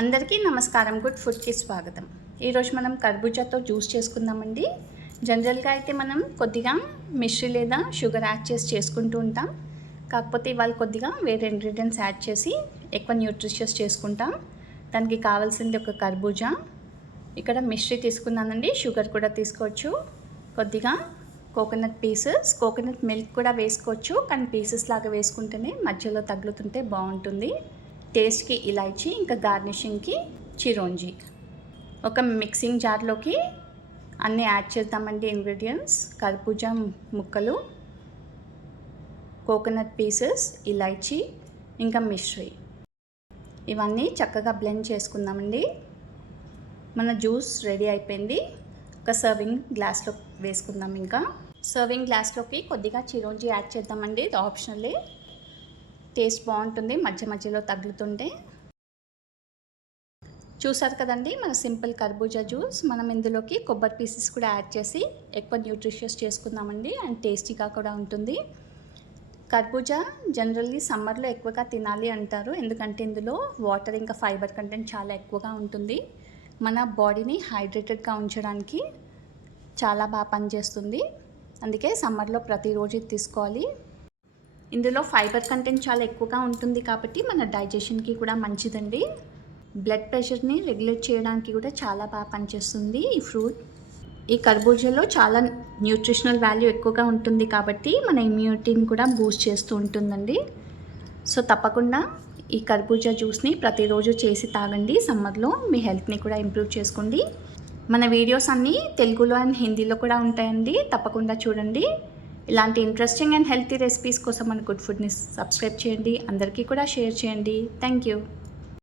అందరికీ నమస్కారం. గుడ్ ఫుడ్కి స్వాగతం. ఈరోజు మనం కర్బూజాతో జ్యూస్ చేసుకుందామండి. జనరల్గా అయితే మనం కొద్దిగా మిశ్రీ లేదా షుగర్ యాడ్ చేసి చేసుకుంటూ ఉంటాం. కాకపోతే ఇవాళ కొద్దిగా వేరే ఇంగ్రీడియంట్స్ యాడ్ చేసి ఎక్కువ న్యూట్రిషియస్ చేసుకుంటాం. దానికి కావాల్సింది ఒక కర్బూజా, ఇక్కడ మిశ్రీ తీసుకున్నానండి. షుగర్ కూడా తీసుకోవచ్చు. కొద్దిగా కోకోనట్ పీసెస్, కోకోనట్ మిల్క్ కూడా వేసుకోవచ్చు, కానీ పీసెస్ లాగా వేసుకుంటేనే మధ్యలో తగులుతుంటే బాగుంటుంది. టేస్ట్కి ఇలాచీ, ఇంకా గార్నిషింగ్కి చిరోంజి. ఒక మిక్సింగ్ జార్లోకి అన్నీ యాడ్ చేద్దామండి ఇంగ్రీడియంట్స్. కర్బూజా ముక్కలు, కోకోనట్ పీసెస్, ఇలాచీ, ఇంకా మిశ్రీ, ఇవన్నీ చక్కగా బ్లెండ్ చేసుకుందామండి. మన జ్యూస్ రెడీ అయిపోయింది. ఒక సర్వింగ్ గ్లాస్లో వేసుకుందాం. ఇంకా సర్వింగ్ గ్లాస్లోకి కొద్దిగా చిరోంజి యాడ్ చేద్దామండి. ఇది ఆప్షనలే, టేస్ట్ బాగుంటుంది మధ్య మధ్యలో తగులుతుంటే. చూసారు కదండి మన సింపుల్ కర్బూజా జ్యూస్. మనం ఇందులోకి కొబ్బరి పీసెస్ కూడా యాడ్ చేసి ఎక్కువ న్యూట్రిషియస్ చేసుకుందామండి, అండ్ టేస్టీగా కూడా ఉంటుంది. కర్బూజా జనరల్లీ సమ్మర్లో ఎక్కువగా తినాలి అంటారు, ఎందుకంటే ఇందులో వాటర్ ఇంకా ఫైబర్ కంటెంట్ చాలా ఎక్కువగా ఉంటుంది. మన బాడీని హైడ్రేటెడ్గా ఉంచడానికి చాలా బాగా పనిచేస్తుంది. అందుకే సమ్మర్లో ప్రతిరోజు తీసుకోవాలి. ఇందులో ఫైబర్ కంటెంట్ చాలా ఎక్కువగా ఉంటుంది కాబట్టి మన డైజెషన్కి కూడా మంచిదండి. బ్లడ్ ప్రెషర్ని రెగ్యులేట్ చేయడానికి కూడా చాలా బాగా పనిచేస్తుంది ఈ ఫ్రూట్. ఈ కర్బూజాలో చాలా న్యూట్రిషనల్ వాల్యూ ఎక్కువగా ఉంటుంది కాబట్టి మన ఇమ్యూనిటీని కూడా బూస్ట్ చేస్తూ ఉంటుందండి. సో తప్పకుండా ఈ కర్బూజా జ్యూస్ని ప్రతిరోజు చేసి తాగండి. సమ్మర్లో మీ హెల్త్ని కూడా ఇంప్రూవ్ చేసుకోండి. మన వీడియోస్ అన్నీ తెలుగులో అండ్ హిందీలో కూడా ఉంటాయండి, తప్పకుండా చూడండి. ఇలాంటి ఇంట్రెస్టింగ్ అండ్ హెల్తీ రెసిపీస్ కోసం మన గుడ్ ఫుడ్ని సబ్స్క్రైబ్ చేయండి. అందరికీ కూడా షేర్ చేయండి. Thank you.